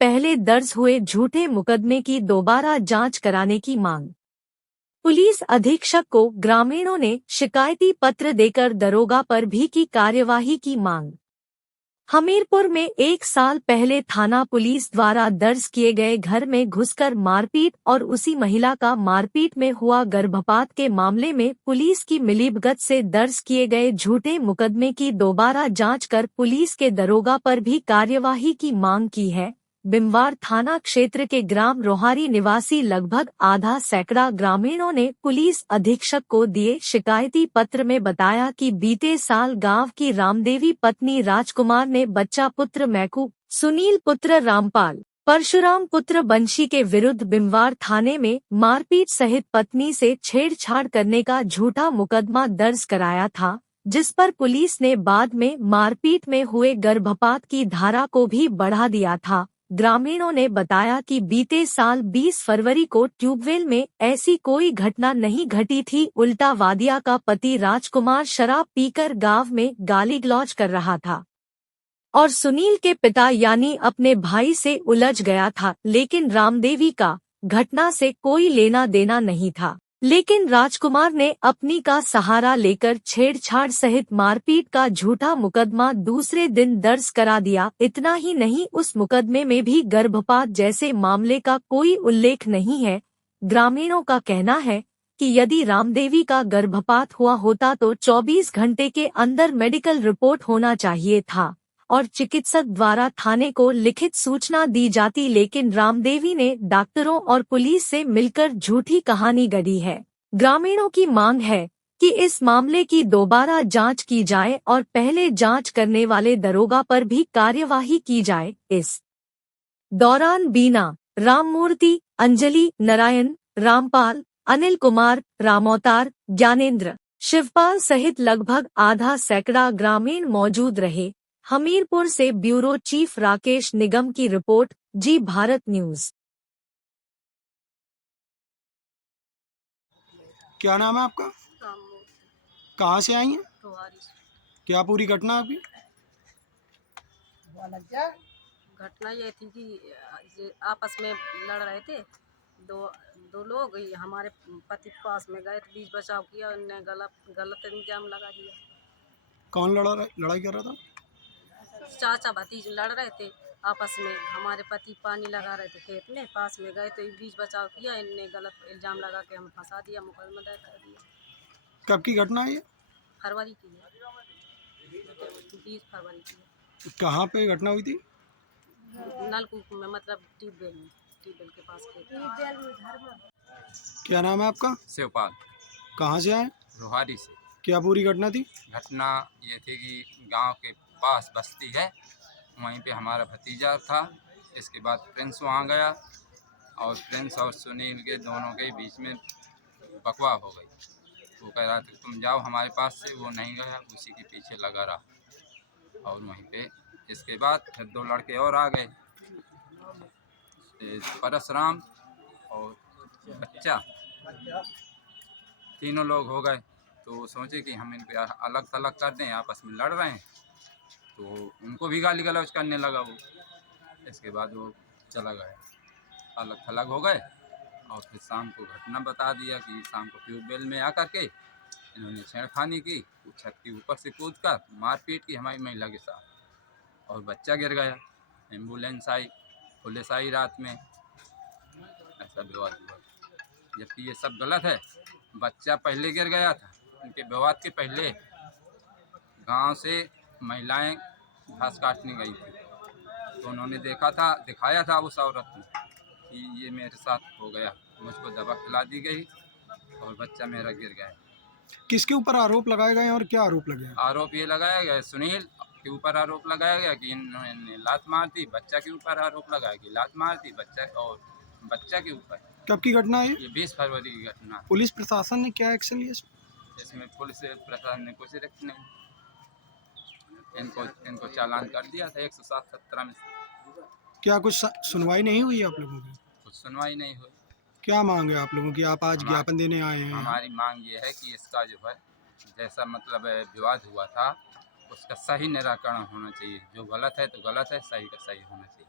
पहले दर्ज हुए झूठे मुकदमे की दोबारा जांच कराने की मांग। पुलिस अधीक्षक को ग्रामीणों ने शिकायती पत्र देकर दरोगा पर भी की कार्यवाही की मांग। हमीरपुर में 1 साल पहले थाना पुलिस द्वारा दर्ज किए गए घर में घुसकर मारपीट और उसी महिला का मारपीट में हुआ गर्भपात के मामले में पुलिस की मिलीभगत से दर्ज किए गए झूठे मुकदमे की दोबारा जांच कर पुलिस के दरोगा पर भी कार्यवाही की मांग की है। बिमवार थाना क्षेत्र के ग्राम रोहारी निवासी लगभग आधा सैकड़ा ग्रामीणों ने पुलिस अधीक्षक को दिए शिकायती पत्र में बताया कि बीते साल गांव की रामदेवी पत्नी राजकुमार ने बच्चा पुत्र मैकू, सुनील पुत्र रामपाल, परशुराम पुत्र बंशी के विरुद्ध बिमवार थाने में मारपीट सहित पत्नी से छेड़छाड़ करने का झूठा मुकदमा दर्ज कराया था, जिस पर पुलिस ने बाद में मारपीट में हुए गर्भपात की धारा को भी बढ़ा दिया था। ग्रामीणों ने बताया कि बीते साल 20 फरवरी को ट्यूबवेल में ऐसी कोई घटना नहीं घटी थी। उल्टा वादिया का पति राजकुमार शराब पीकर गांव में गाली गलौज कर रहा था और सुनील के पिता यानी अपने भाई से उलझ गया था, लेकिन रामदेवी का घटना से कोई लेना देना नहीं था। लेकिन राजकुमार ने अपनी का सहारा लेकर छेड़छाड़ सहित मारपीट का झूठा मुकदमा दूसरे दिन दर्ज करा दिया। इतना ही नहीं, उस मुकदमे में भी गर्भपात जैसे मामले का कोई उल्लेख नहीं है। ग्रामीणों का कहना है कि यदि रामदेवी का गर्भपात हुआ होता तो 24 घंटे के अंदर मेडिकल रिपोर्ट होना चाहिए था और चिकित्सक द्वारा थाने को लिखित सूचना दी जाती, लेकिन रामदेवी ने डॉक्टरों और पुलिस से मिलकर झूठी कहानी गढ़ी है। ग्रामीणों की मांग है कि इस मामले की दोबारा जांच की जाए और पहले जांच करने वाले दरोगा पर भी कार्यवाही की जाए। इस दौरान बीना, राममूर्ति, अंजलि, नारायण, रामपाल, अनिल कुमार, रामौतार, ज्ञानेंद्र, शिवपाल सहित लगभग आधा सैकड़ा ग्रामीण मौजूद रहे। हमीरपुर से ब्यूरो चीफ राकेश निगम की रिपोर्ट, जी भारत न्यूज। क्या नाम है आपका? कहाँ से आई हैं? क्या पूरी घटना अभी? घटना ये थी कि ये आपस में लड़ रहे थे दो लोग। हमारे पति पास में गए तो बीच बचाव किया, उन्होंने गलत इल्जाम लगा दिया। कौन लड़ाई कर रहा था? चाचा भतीजे लड़ रहे थे आपस में। हमारे पति पानी लगा रहे थे खेत में, पास में गए तो बीच बचाव किया, इनने गलत इल्जाम लगा के हमें फंसा दिया, मुकदमा दर्ज कर दिया। कब की घटना है ये? फरवरी की है, 20 फरवरी की है। कहाँ पे घटना हुई थी? नलकूप में, मतलब ट्यूबवेल के पास खेत। क्या नाम है आपका? शिवपाल। कहाँ से आए? रोहारी से। क्या पूरी घटना थी? घटना ये थी कि गांव के पास बस्ती है, वहीं पे हमारा भतीजा था। इसके बाद प्रिंस वहाँ गया और प्रिंस और सुनील के दोनों के बीच में बकवा हो गई। वो कह रहा था तुम जाओ हमारे पास से, वो नहीं गया, उसी के पीछे लगा रहा और वहीं पे इसके बाद फिर 2 लड़के और आ गए, परशुराम और बच्चा, तीनों लोग हो गए। तो सोचे कि हम इनको अलग थलग कर दें, आपस में लड़ रहे हैं, तो उनको भी गाली गलौज करने लगा वो। इसके बाद वो चला गया, अलग थलग हो गए और फिर शाम को घटना बता दिया कि शाम को ट्यूबवेल में आकर के इन्होंने छेड़खानी की, छत के ऊपर से कूद कर मारपीट की हमारी महिला के साथ और बच्चा गिर गया। एम्बुलेंस आई, पुलिस आई रात में, ऐसा विवाद हुआ। जबकि ये सब गलत है। बच्चा पहले गिर गया था, उनके विवाद के पहले गांव से महिलाएं घास काटने गई थी, तो उन्होंने दिखाया था उस औरत ने कि ये मेरे साथ हो गया, मुझको दवा खिला दी गई और बच्चा मेरा गिर गया। किसके ऊपर आरोप लगाए गए और क्या आरोप लगे? आरोप ये लगाया गया सुनील के ऊपर आरोप लगाया गया कि इन्होंने लात मार दी। बच्चा के ऊपर आरोप लगाया कि लात मार दी बच्चा, और बच्चा के ऊपर। कब की घटना है ये 20 फरवरी की घटना। पुलिस प्रशासन ने क्या एक्शन लिया इसमें? पुलिस प्रशासन ने कुछ एक्शन नहीं, इनको चालान कर दिया था 107-17 में। क्या कुछ सुनवाई नहीं हुई आप लोगों की? कुछ सुनवाई नहीं हुई। क्या मांग है आप लोगों की? आप आज ज्ञापन देने आए हैं? हमारी मांग ये है कि इसका जो है जैसा मतलब विवाद हुआ था उसका सही निराकरण होना चाहिए। जो गलत है तो गलत है, सही का सही होना चाहिए।